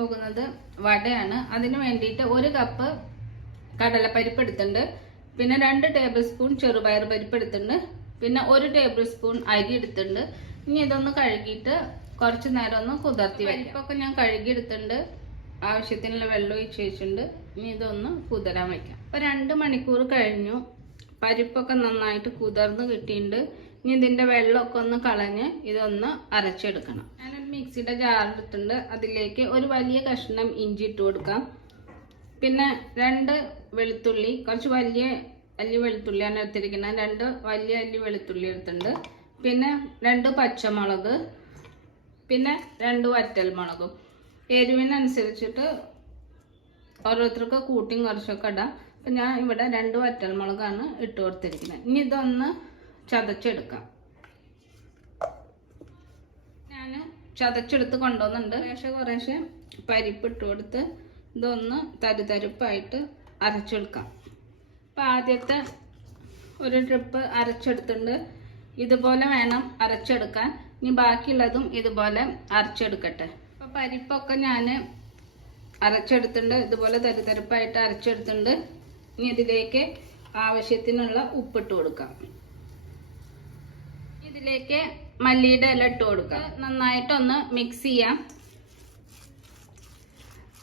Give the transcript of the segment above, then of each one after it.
പോകുന്നത് വടയാണ്. അതിന് വേണ്ടിയിട്ട് ഒരു കപ്പ് കടലപ്പരിപ്പ് എടുത്തിട്ടുണ്ട്. പിന്നെ രണ്ട് ടേബിൾ സ്പൂൺ ചെറുപയർ പരിപ്പ് എടുത്തിട്ടുണ്ട്. പിന്നെ ഒരു ടേബിൾ സ്പൂൺ അരി എടുത്തിട്ടുണ്ട്. ഇനി ഇതൊന്ന് കഴുകിയിട്ട് കുറച്ച് നേരം ഒന്ന് കുതിർത്തി പരിപ്പൊക്കെ ഞാൻ കഴുകി എടുത്തിട്ടുണ്ട് ആവശ്യത്തിനുള്ള വെള്ളം ഒഴിച്ച് വെച്ചിട്ടുണ്ട്. ഇനി ഇതൊന്ന് കുതിരാൻ വയ്ക്കാം ഇപ്പൊ രണ്ട് മണിക്കൂർ കഴിഞ്ഞു. പരിപ്പൊക്കെ നന്നായിട്ട് കുതിർന്ന് കിട്ടിയിട്ടുണ്ട്. ഇനി ഇതിന്റെ വെള്ളമൊക്കെ ഒന്ന് കളഞ്ഞ് ഇതൊന്ന് അരച്ചെടുക്കണം. മിക്സിയുടെ ജാർ എടുത്തിട്ടുണ്ട്. അതിലേക്ക് ഒരു വലിയ കഷ്ണം ഇഞ്ചി ഇട്ട് കൊടുക്കാം. പിന്നെ രണ്ട് വെളുത്തുള്ളി കുറച്ച് വലിയ അല്ലി വെളുത്തുള്ളിയാണ് എടുത്തിരിക്കുന്നത്. രണ്ട് വലിയ അല്ലി വെളുത്തുള്ളി എടുത്തിട്ടുണ്ട്. പിന്നെ രണ്ട് പച്ചമുളക് പിന്നെ രണ്ട് വറ്റൽമുളകും. എരിവിനനുസരിച്ചിട്ട് ഓരോരുത്തർക്ക് കൂട്ടിയും കുറച്ചൊക്കെ ഇടാം. അപ്പം ഞാൻ ഇവിടെ രണ്ട് വറ്റൽമുളകാണ് ഇട്ട് കൊടുത്തിരിക്കുന്നത്. ഇനി ഇതൊന്ന് ചതച്ചെടുക്കാം ഞാൻ ചതച്ചെടുത്ത് കൊണ്ടുവന്നുണ്ട് കുറേശ്ശെ കുറേശ്ശെ പരിപ്പ് ഇട്ട് കൊടുത്ത് ഇതൊന്ന് തരുതരുപ്പായിട്ട് അരച്ചെടുക്കാം. അപ്പം ആദ്യത്തെ ഒരു ട്രിപ്പ് അരച്ചെടുത്തിട്ടുണ്ട്. ഇതുപോലെ വേണം അരച്ചെടുക്കാൻ. ഇനി ബാക്കിയുള്ളതും ഇതുപോലെ അരച്ചെടുക്കട്ടെ. അപ്പം പരിപ്പൊക്കെ ഞാൻ അരച്ചെടുത്തിട്ടുണ്ട്. ഇതുപോലെ തരുതരുപ്പായിട്ട് അരച്ചെടുത്തിട്ടുണ്ട്. ഇനി ഇതിലേക്ക് ആവശ്യത്തിനുള്ള ഉപ്പിട്ട് കൊടുക്കാം. ഇതിലേക്ക് മല്ലിയുടെ ഇല ഇട്ട് കൊടുക്കാം. നന്നായിട്ടൊന്ന് മിക്സ് ചെയ്യാം.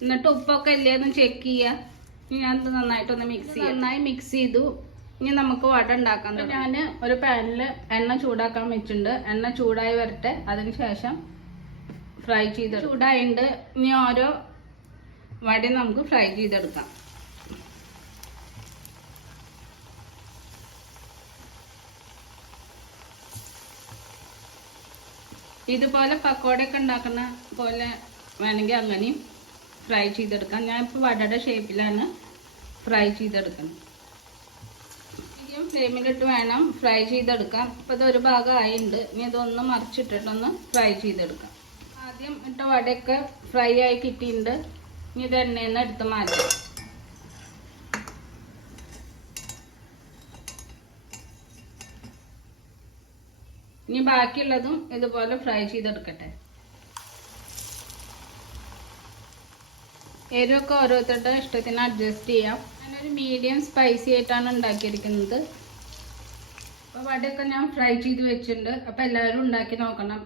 എന്നിട്ട് ഉപ്പൊക്കെ ഇല്ലേന്ന് ചെക്ക് ചെയ്യുക ഇനി ഞാനത് നന്നായിട്ടൊന്ന് മിക്സ് ചെയ്യാം. നന്നായി മിക്സ് ചെയ്തു. ഇനി നമുക്ക് വട ഉണ്ടാക്കാം ഞാൻ ഒരു പാനിൽ എണ്ണ ചൂടാക്കാൻ വെച്ചിട്ടുണ്ട്. എണ്ണ ചൂടായി വരട്ടെ. അതിന് ശേഷം ഫ്രൈ ചെയ്ത് ചൂടായിട്ടുണ്ട് ഇനി ഓരോ വടയും നമുക്ക് ഫ്രൈ ചെയ്തെടുക്കാം. ഇതുപോലെ പക്കോടയൊക്കെ ഉണ്ടാക്കുന്ന പോലെ വേണമെങ്കിൽ അങ്ങനെയും ഫ്രൈ ചെയ്തെടുക്കാം. ഞാൻ ഇപ്പോൾ വടയുടെ ഷേപ്പിലാണ് ഫ്രൈ ചെയ്തെടുക്കുന്നത്. മീഡിയം ഫ്ലെയിമിലിട്ട് വേണം ഫ്രൈ ചെയ്തെടുക്കാം ഇപ്പോൾ ഇതൊരു ഭാഗമായിട്ടുണ്ട് ഇനി ഇതൊന്ന് മറിച്ചിട്ടിട്ടൊന്ന് ഫ്രൈ ചെയ്തെടുക്കാം. ആദ്യം ഇട്ട വടയൊക്കെ ഫ്രൈ ആയി കിട്ടിയിട്ടുണ്ട് ഇനി ഇത് എണ്ണയിൽ നിന്ന് എടുത്ത് മാറ്റാം. ഇനി ബാക്കിയുള്ളതും ഇതുപോലെ ഫ്രൈ ചെയ്തെടുക്കട്ടെ. എരിവൊക്കെ ഓരോരുത്തരുടെ ഇഷ്ടത്തിന് അഡ്ജസ്റ്റ് ചെയ്യാം. ഞാനൊരു മീഡിയം സ്പൈസി ആയിട്ടാണ് ഉണ്ടാക്കിയിരിക്കുന്നത്. അപ്പോൾ വടയൊക്കെ ഞാൻ ഫ്രൈ ചെയ്ത് വെച്ചിട്ടുണ്ട്. അപ്പോൾ എല്ലാവരും ഉണ്ടാക്കി നോക്കണം.